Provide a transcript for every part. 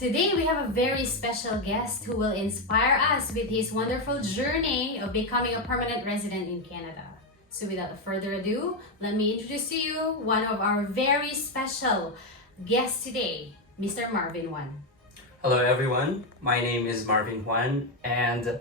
Today we have a very special guest who will inspire us with his wonderful journey of becoming a permanent resident in Canada. So without further ado, let me introduce to you one of our very special guests today, Mr. Marvin Juan. Hello everyone, my name is Marvin Juan and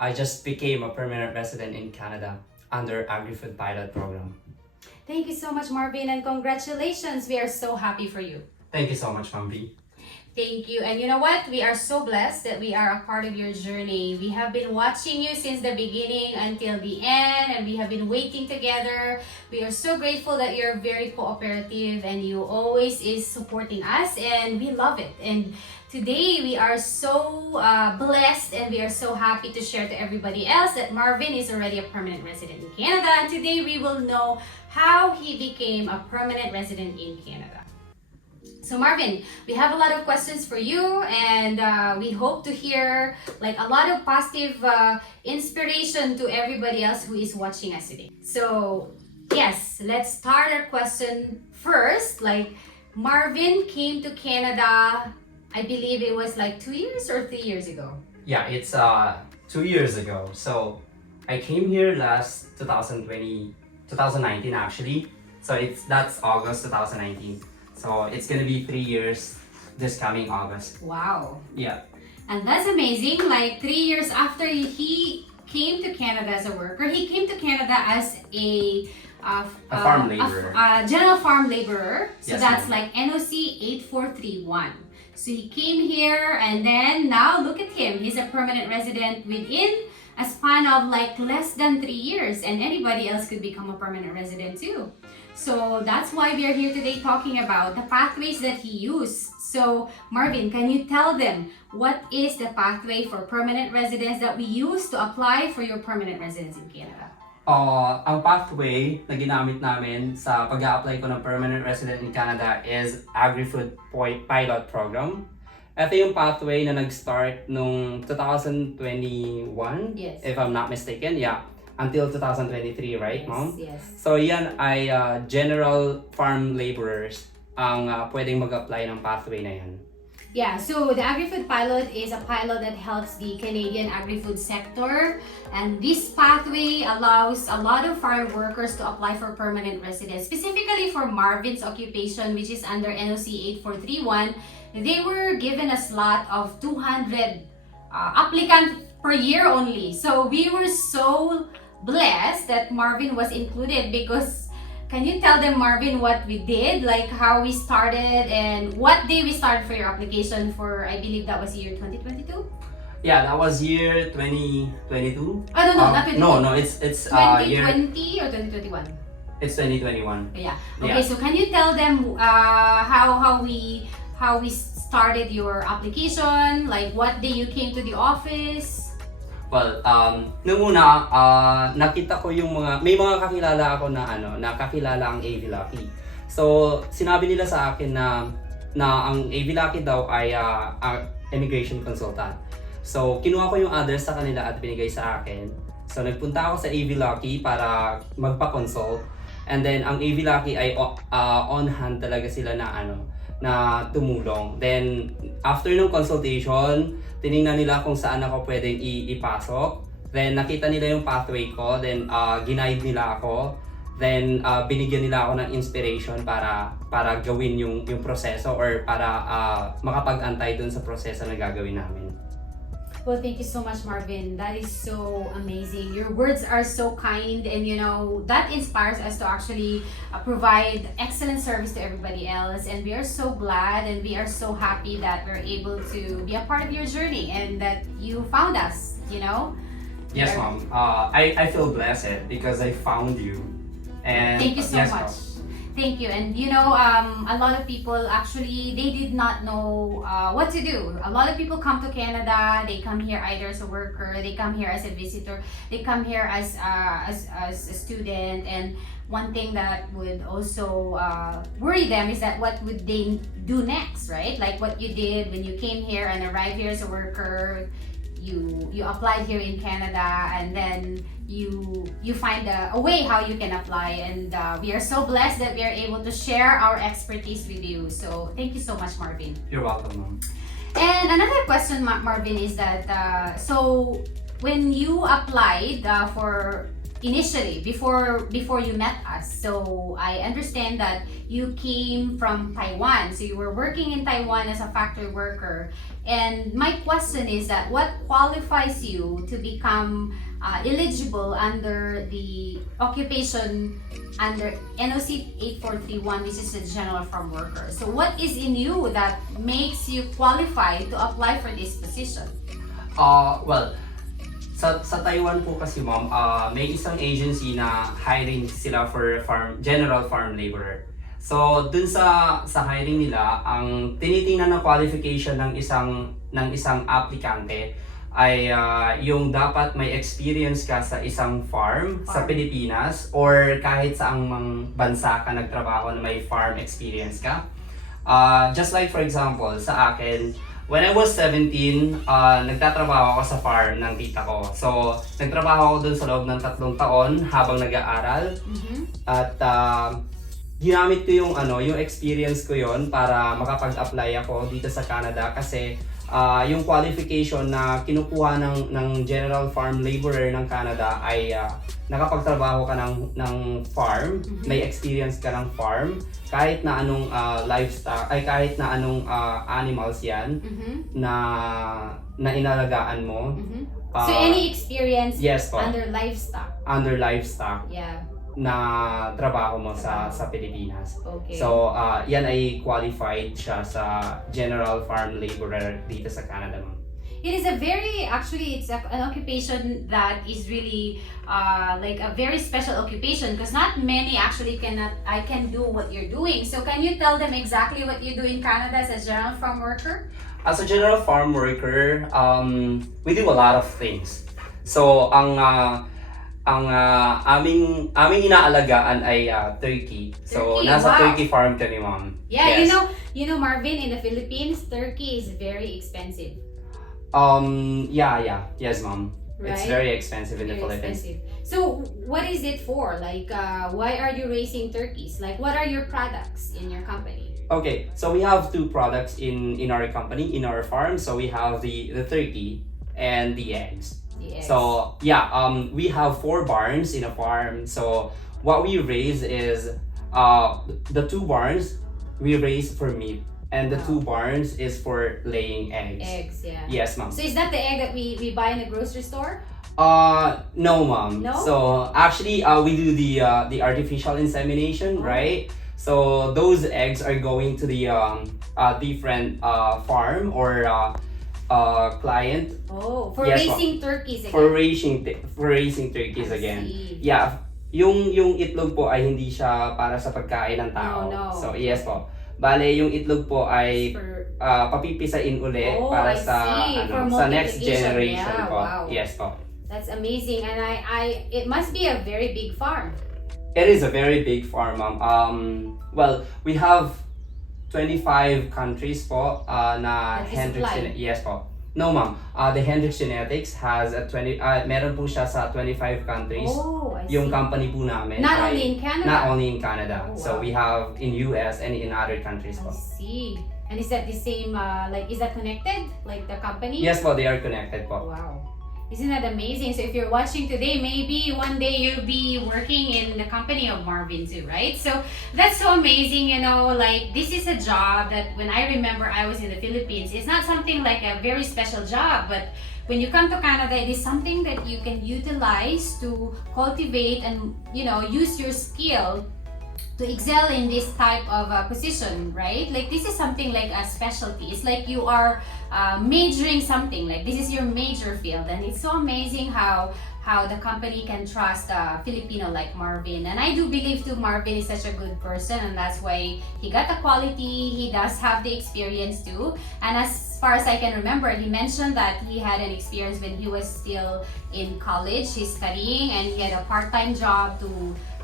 I just became a permanent resident in Canada under Agri-Food Pilot program. Thank you so much, Marvin, and congratulations. We are so happy for you. Thank you so much, Mambi. Thank you. And you know what? We are so blessed that we are a part of your journey. We have been watching you since the beginning until the end, and we have been waiting together. We are so grateful that you're very cooperative and you always is supporting us, and we love it. And today we are so blessed and we are so happy to share to everybody else that Marvin is already a permanent resident in Canada. And today we will know how he became a permanent resident in Canada. So Marvin, we have a lot of questions for you, and we hope to hear like a lot of positive inspiration to everybody else who is watching us today. So yes, let's start our question first. Like Marvin came to Canada, I believe it was like 2 years or 3 years ago. Yeah, it's 2 years ago. So I came here last 2019 actually. So that's August 2019. So it's gonna be 3 years this coming August. Wow. Yeah. And that's amazing. Like 3 years after he came to Canada as a worker, he came to Canada as a farm laborer. General farm laborer. So Yes, that's ma'am. like NOC 8431. So he came here, and then now look at him. He's a permanent resident within a span of like less than 3 years, and anybody else could become a permanent resident too. So that's why we are here today talking about the pathways that he used. So Marvin, can you tell them what is the pathway for permanent residents that we use to apply for your permanent residence in Canada? Ang pathway na ginamit namin sa pag-a-apply ko ng permanent resident in Canada is Agri-Food Pilot program. Ito yung pathway na nag-start nung 2021, Yes. if I'm not mistaken. Yeah, until 2023, right, Yes, Mom? yes. So yan ay general farm laborers ang pwedeng mag-apply ng pathway na yan. Yeah, so the Agri-Food Pilot is a pilot that helps the Canadian agri-food sector, and this pathway allows a lot of farm workers to apply for permanent residence. Specifically for Marvin's occupation, which is under NOC 8431, they were given a slot of 200 applicants per year only. So we were so blessed that Marvin was included. Because can you tell them, Marvin, what we did, like how we started and what day we started for your application for, I believe that was year 2022? Yeah, that was year 2022. Oh, no, not 2022. No, it's 2020 year, or 2021? it's 2021. Yeah. Okay, Yeah. so can you tell them how we started your application? Like what day you came to the office? Well, nung una, nakita ko yung may mga kakilala ako na kakilala ang AV Lucky. So, sinabi nila sa akin na ang AV Lucky daw ay immigration consultant. So, kinuha ko yung address sa kanila at binigay sa akin. So, nagpunta ako sa AV Lucky para magpa-consult. And then, ang AV Lucky ay on hand talaga sila na tumulong. Then, after ng consultation, tiningnan nila kung saan ako pwedeng ipasok. Then, nakita nila yung pathway ko. Then, ginaid nila ako. Then, binigyan nila ako ng inspiration para gawin yung proseso or para makapag-antay dun sa proseso na gagawin namin. Well, thank you so much, Marvin. That is so amazing. Your words are so kind, and you know that inspires us to actually provide excellent service to everybody else. And we are so glad and we are so happy that we're able to be a part of your journey and that you found us. You know. Yes, Mom. I feel blessed because I found you. And Thank you so yes, much. Mom. Thank you. And you know, a lot of people actually, they did not know what to do. A lot of people come to Canada, they come here either as a worker, they come here as a visitor, they come here as a student. And one thing that would also worry them is that what would they do next, right? Like what you did when you came here and arrived here as a worker, you applied here in Canada, and then you find a way how you can apply. And we are so blessed that we are able to share our expertise with you. So thank you so much, Marvin. You're welcome, Mom. And another question, Marvin, is that so when you applied for initially before you met us, so I understand that you came from Taiwan, so you were working in Taiwan as a factory worker. And my question is that what qualifies you to become eligible under the occupation under NOC 8431, which is the general farm worker. So what is in you that makes you qualified to apply for this position? Well, sa Taiwan po kasi ma'am, may isang agency na hiring sila for general farm laborer. So dun sa hiring nila, ang tinitingnan na qualification ng isang aplikante ay yung dapat may experience ka sa isang farm sa Pilipinas or kahit saang bansa ka nagtrabaho na may farm experience ka. Just like for example, sa akin, when I was 17, nagtatrabaho ako sa farm ng tita ko. So, nagtrabaho ako dun sa loob ng 3 taon habang nag-aaral. At ginamit ko yung experience ko yon para makapag-apply ako dito sa Canada kasi yung qualification na kinukuha ng general farm laborer ng Canada ay nakapagtrabaho ka ng farm, may experience ka ng farm, kahit na anong livestock, ay kahit na anong animals yan na inalagaan mo. So any experience yes, po, under livestock? Under livestock. Yeah. Na trabaho mo sa Pilipinas. Okay. So, yan ay qualified siya sa general farm laborer dito sa Canada. It is a very, actually, it's an occupation that is really like a very special occupation because not many actually can do what you're doing. So can you tell them exactly what you do in Canada as a general farm worker? As a general farm worker, we do a lot of things. So, ang aming inaalagaan ay turkey. So, nasa wow. turkey farm kami, ma'am. Yeah, yes. you know Marvin, in the Philippines, turkey is very expensive. Yes, ma'am. Right? It's very expensive in Very the Philippines. expensive. So, what is it for? Like, why are you raising turkeys? Like, what are your products in your company? Okay, so we have 2 products in our company, in our farm. So we have the turkey and the eggs. So yeah, we have 4 barns in a farm. So what we raise is the 2 barns we raise for meat, and the 2 barns is for laying eggs. Eggs, yeah. Yes, ma'am. So is that the egg that we buy in the grocery store? No, ma'am. No? So actually, we do the artificial insemination, right? So those eggs are going to the different farm or client. Oh, for yes, raising turkeys again. For raising turkeys again. See. Yeah, yung itlog po ay hindi siya para sa pagkain ng tao. No. So yes po. Bale, yung itlog po ay papipisain uli para sa next generation yeah, po. Wow. Yes po. That's amazing, and it must be a very big farm. It is a very big farm, ma'am. Well, we have 25 countries po na Hendrix. Yes po. No, ma'am. The Hendrix Genetics has a meron po siya sa 25 countries. Oh, I see. Yung company po namin. Not only in Canada? Not only in Canada. Oh, wow. So we have in US and in other countries po. I see. And is that the same, is that connected? Like the company? Yes po, they are connected po. Wow. Isn't that amazing? So if you're watching today, maybe one day you'll be working in the company of Marvin too, right? So that's so amazing, like this is a job that when I remember I was in the Philippines, it's not something like a very special job, but when you come to Canada, it is something that you can utilize to cultivate and, use your skill to excel in this type of position, right? Like this is something like a specialty. It's like you are majoring something, like this is your major field, and it's so amazing how the company can trust a Filipino like Marvin. And I do believe too Marvin is such a good person, and that's why he got the quality, he does have the experience too. And as far as I can remember, he mentioned that he had an experience when he was still in college, he's studying, and he had a part-time job to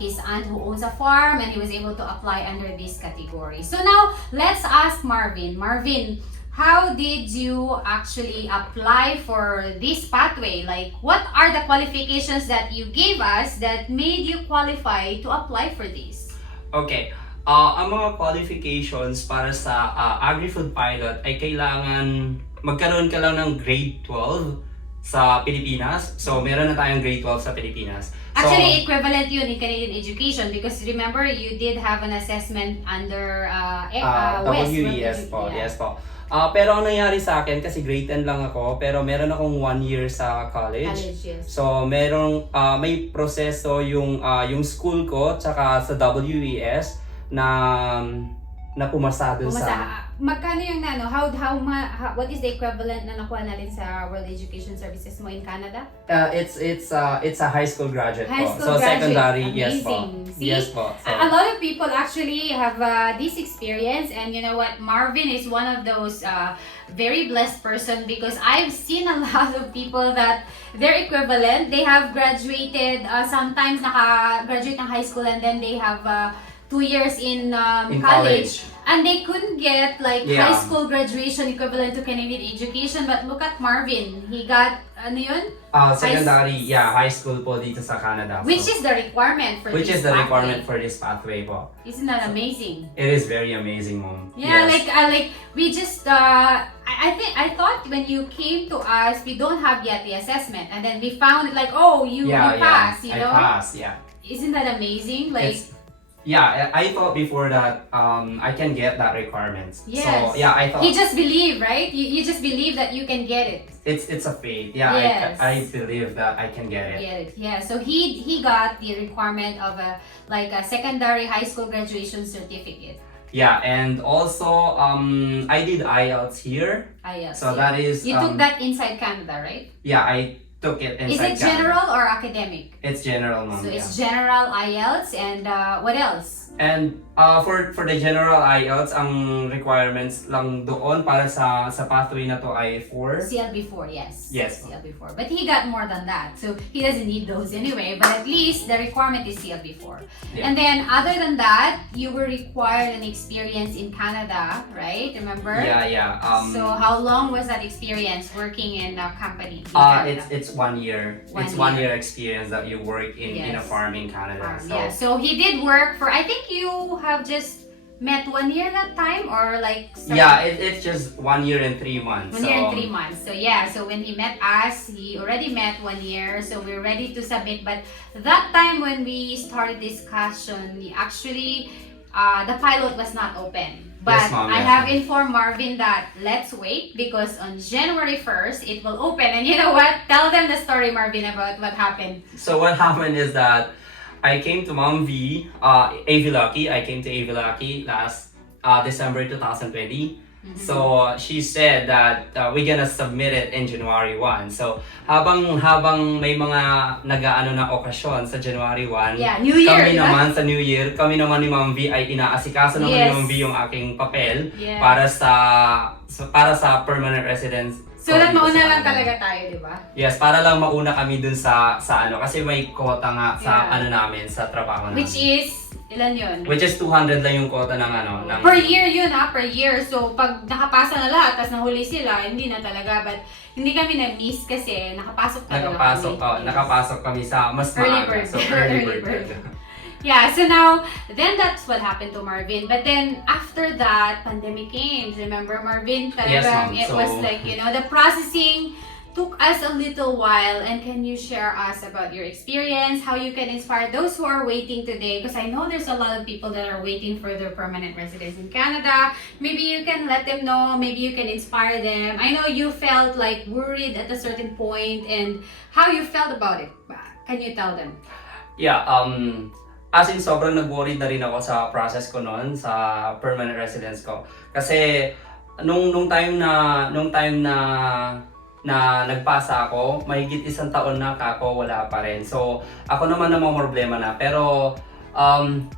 his aunt who owns a farm, and he was able to apply under this category. So now, let's ask Marvin. Marvin, how did you actually apply for this pathway? Like, what are the qualifications that you gave us that made you qualify to apply for this? Okay. Ang mga qualifications para sa Agri-Food Pilot ay kailangan magkaroon ka lang ng grade 12 sa Pilipinas. So, meron na tayong grade 12 sa Pilipinas. So, Actually, equivalent yun in Canadian education because remember, you did have an assessment under West. WES po, Yeah. yes po. Pero ang nangyari sa akin, kasi grade 10 lang ako, pero meron akong 1 year sa college. College, yes. So, may proseso yung school ko, tsaka sa WES, na pumasa dun sa... Magkano yung what is the equivalent na nakuha natin sa World Education Services mo in Canada? It's a high school graduate High po. school So, graduate. secondary, yes po. Amazing. See? Yes po. So, A lot of people actually have this experience, and you know what, Marvin is one of those very blessed person because I've seen a lot of people that they're equivalent. They have graduated, sometimes naka-graduate ng high school and then they have 2 years in college. And they couldn't get like Yeah. high school graduation equivalent to Canadian education. But look at Marvin. He got, ano yun? secondary, high school po dito sa Canada. Which So, is the requirement for which this is the pathway. requirement for this pathway po. Isn't that amazing? It is very amazing, Mom. Yeah, Yes. like we just I thought when you came to us we don't have yet the assessment, and then we found like, oh, you passed, you know? I passed, yeah. Isn't that amazing? Like, I thought before that I can get that requirements. yes. So yeah, I thought You just believe, right? You just believe that you can get it. it's a faith. Yeah, Yes. I believe that I can get it. Get it. Yeah. So he got the requirement of a secondary high school graduation certificate. Yeah, and also I did IELTS here. IELTS. So that is You took that inside Canada, right? Yeah, I took it Is inside it Canada. general or academic? It's general, Mom. So yeah. it's general IELTS, and what else? And for the general IELTS, ang requirements lang doon para sa pathway na to ay 4. CLB4, yes. Yes. CLB4. But he got more than that. So he doesn't need those anyway. But at least the requirement is CLB4. Yeah. And then other than that, you were required an experience in Canada, right? Remember? Yeah. So how long was that experience working in a company in Canada? It's 1 year. It's 1 year experience that you work in a Yes. farm in Canada. So Yeah. So he did work for, I think you have just met 1 year that time, or like it's just 1 year and 3 months. 1 year and 3 months. So yeah, so when he met us, he already met 1 year. So we're ready to submit. But that time when we started discussion, we actually, the pilot was not open. But Yes, Mom, I yes, have Mom. informed Marvin that let's wait because on January 1st, it will open. And you know what? Tell them the story, Marvin, about what happened. So what happened is that I came to Mom V, AV Lucky. I came to AV Lucky last December 2020. So she said that we're gonna submit it in January 1. So habang may mga nag-aano na okasyon sa January 1, Yeah, New Year, kami di ba? naman sa New Year, kami naman ni Ma'am V ay inaasikaso naman ni Yes. Ma'am V yung aking papel Yes. para sa permanent residence. So that dito mauna sa lang Canada. talaga tayo, di ba? Yes, para lang mauna kami dun sa ano kasi may quota nga sa Yeah. namin sa trabaho namin. Which is, ilan yun? Which is 200 lang yung quota ng ng Per year yun per year. So pag nakapasa na lahat, tapos nahuli sila, hindi na talaga. But hindi kami na-miss kasi nakapasok talaga kami. Nakapasok kami sa mas Early maaga. bird. So early Early bird. bird. Yeah, so now, then that's what happened to Marvin. But then, after that, pandemic came. Remember, Marvin? Yes, Talagang Ma'am. it So- was like, the processing took us a little while. And can you share us about your experience, how you can inspire those who are waiting today? Because I know there's a lot of people that are waiting for their permanent residence in Canada. Maybe you can let them know. Maybe you can inspire them. I know you felt like worried at a certain point, and how you felt about it. Can you tell them? Yeah, as in sobrang nag-worried na rin ako sa process ko noon sa permanent residence ko. Kasi nung time na nagpasa ako, mahigit 1 taon na kako wala pa rin. So, ako naman namang problema na. Pero,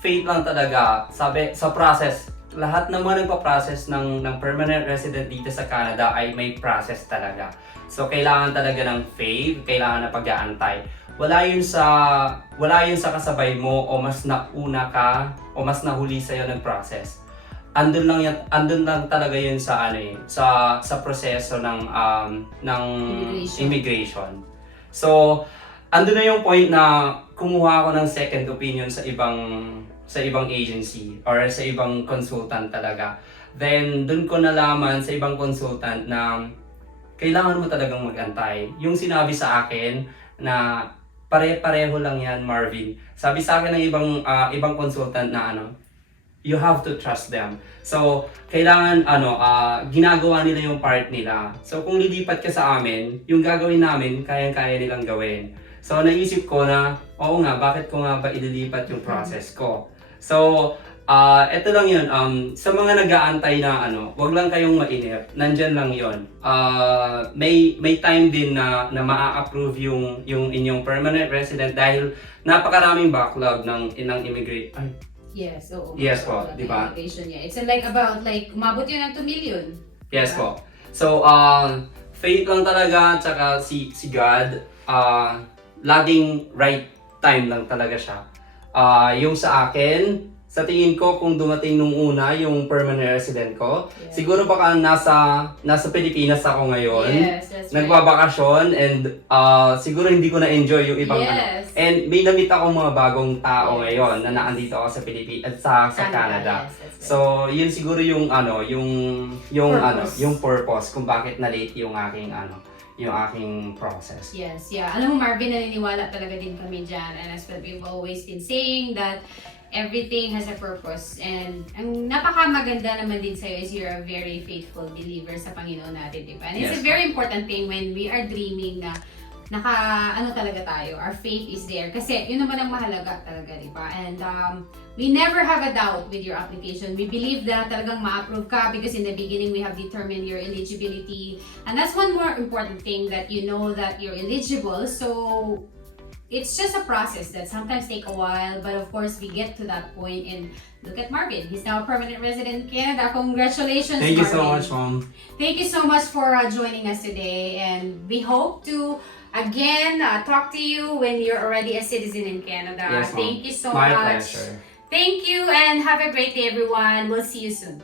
faith lang talaga. Sabi, sa process, lahat naman nagpa-process ng permanent resident dito sa Canada ay may process talaga. So, kailangan talaga ng faith, kailangan na pag-aantay. Wala yun sa kasabay mo o mas nauna ka o mas nahuli sa'yo ng process. Andun lang talaga yun sa sa proseso ng immigration. So andun na yung point na kumuha ako ng second opinion sa ibang sa ibang agency or sa ibang consultant talaga. Then, dun ko nalaman sa ibang consultant na kailangan mo talagang mag-antay. Yung sinabi sa akin na pare-pareho lang yan, Marvin. Sabi sa akin ng ibang consultant na you have to trust them. So, kailangan ginagawa nila yung part nila. So, kung lilipat ka sa amin, yung gagawin namin, kayang-kaya nilang gawin. So, naisip ko na, oo nga, bakit ko nga ba ililipat yung process ko? So, eto lang yun, sa mga nag-aantay na wag lang kayong mainip, nandyan lang yun. May time din na ma-approve yung inyong permanent resident dahil napakaraming backlog ng immigrant. Yes, oo. Yes po, di ba? It's about umabot yun ng 2 million. Yes po. So, faith lang talaga, tsaka si God, laging right time lang talaga siya. Yung sa akin, sa tingin ko kung dumating nung una yung permanent resident ko, siguro baka nasa Pilipinas ako ngayon. Yes, that's right. Nagbabakasyon and siguro hindi ko na-enjoy yung ibang And may namit akong mga bagong tao ngayon na naandito ako sa Pilipinas at sa Canada. Yes, that's right. So, yun siguro yung yung purpose kung bakit na-late yung aking process. Yes, yeah. Alam mo, Marvin, naniniwala talaga din kami dyan. And as what we've always been saying that everything has a purpose. And ang napakamaganda naman din sa'yo is you're a very faithful believer sa Panginoon natin, di ba? And it's a very important thing when we are dreaming na talaga tayo. Our faith is there. Kasi yun naman ang mahalaga talaga, di ba? And we never have a doubt with your application. We believe that talagang ma-approve ka because in the beginning we have determined your eligibility. And that's one more important thing, that you know that you're eligible. So it's just a process that sometimes take a while, but of course we get to that point. And look at Marvin, he's now a permanent resident in Canada. Congratulations, Thank you Marvin. so much, Mom. Thank you so much for joining us today, and we hope to again talk to you when you're already a citizen in Canada. Yes, Mom. Thank you so My much. pleasure. Thank you, and have a great day, everyone. We'll see you soon.